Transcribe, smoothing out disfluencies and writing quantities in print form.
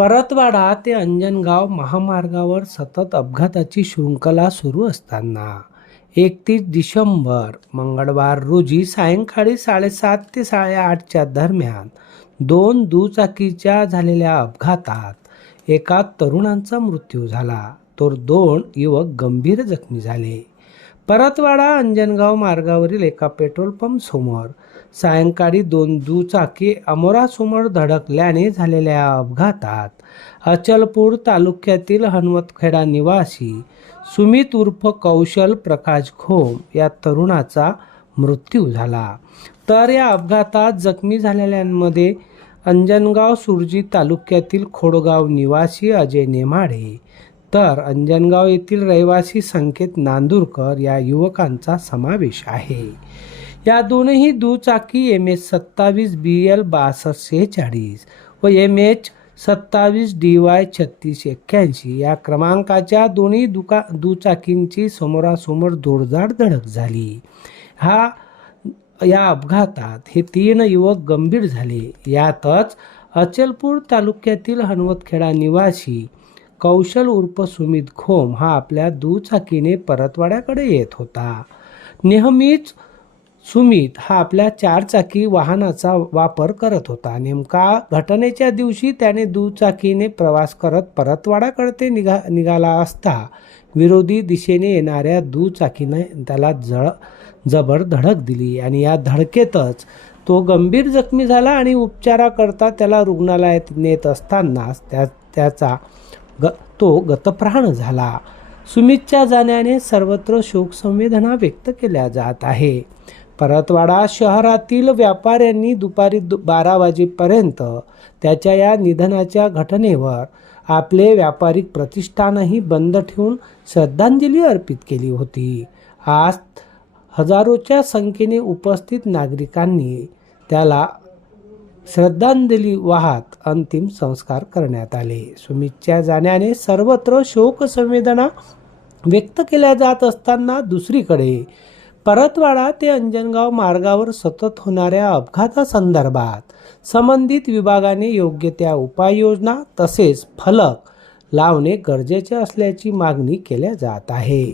परतवाडा ते अंजनगाव महामार्गावर सतत अपघाताची शृंखला सुरू असताना 31 डिसेंबर मंगळवार रोजी सायंकाळी 7:30 ते 8:30च्या दरम्यान दोन दुचाकीच्या झालेल्या अपघातात एका तरुणाचा मृत्यू झाला तर दोन युवक गंभीर जखमी झाले. परतवाडा अंजनगाव मार्गावरील एका पेट्रोल पंप समोर सायंकाळी दोन दुचाकी अमोरासमोर धडकल्याने झालेल्या अपघातात अचलपूर तालुक्यातील हनुमतखेडा निवासी सुमित उर्फ कौशल प्रकाश खोम या तरुणाचा मृत्यू झाला. तर या अपघातात जखमी झालेल्यांमध्ये अंजनगाव सुरजी तालुक्यातील खोडगाव निवासी अजय नेमाडे तर अंजनगाव येथील रहिवासी संकेत नांदुरकर या युवकांचा समावेश आहे. या दोनही दुचाकी MS27 BL 6246 व MH 27 DY 3681 या क्रमांकाच्या दोन्ही दुचाकींची समोरासमोर जोरदार धडक झाली. या अपघातात हे तीन युवक गंभीर झाले. यातच अचलपूर तालुक्यातील हनुमतखेडा निवासी कौशल उर्फ सुमित खोम हा आपल्या दुचाकीने परतवाड्याकडे येत होता. नेहमीच सुमित हा आपल्या चारचाकी वाहनाचा वापर करत होता. नेमका घटनेच्या दिवशी त्याने दुचाकीने प्रवास करत परतवाड्याकडे निघाला असता विरोधी दिशेने येणाऱ्या दुचाकीने त्याला जबर धडक दिली आणि या धडकेतच तो गंभीर जखमी झाला आणि उपचाराकरता त्याला रुग्णालयात नेत असतानाच तो गतप्राण झाला. सुमितच्या जाण्याने सर्वत्र शोकसंवेदना व्यक्त केल्या जात आहे. परतवाडा शहरातील व्यापाऱ्यांनी दुपारी 12 वाजेपर्यंत त्याच्या या निधनाच्या घटनेवर आपले व्यापारिक प्रतिष्ठानही बंद ठेवून श्रद्धांजली अर्पित केली होती. आज हजारोच्या संख्येने उपस्थित नागरिकांनी त्याला श्रद्धांजली वाहत अंतिम संस्कार करण्यात आले. सुमितच्या जाण्याने सर्वत्र शोकसंवेदना व्यक्त केल्या जात असताना दुसरीकडे परतवाडा ते अंजनगाव मार्गावर सतत होणाऱ्या अपघातासंदर्भात संबंधित विभागाने योग्य त्या उपाययोजना तसेच फलक लावणे गरजेचे असल्याची मागणी केल्या जात आहे.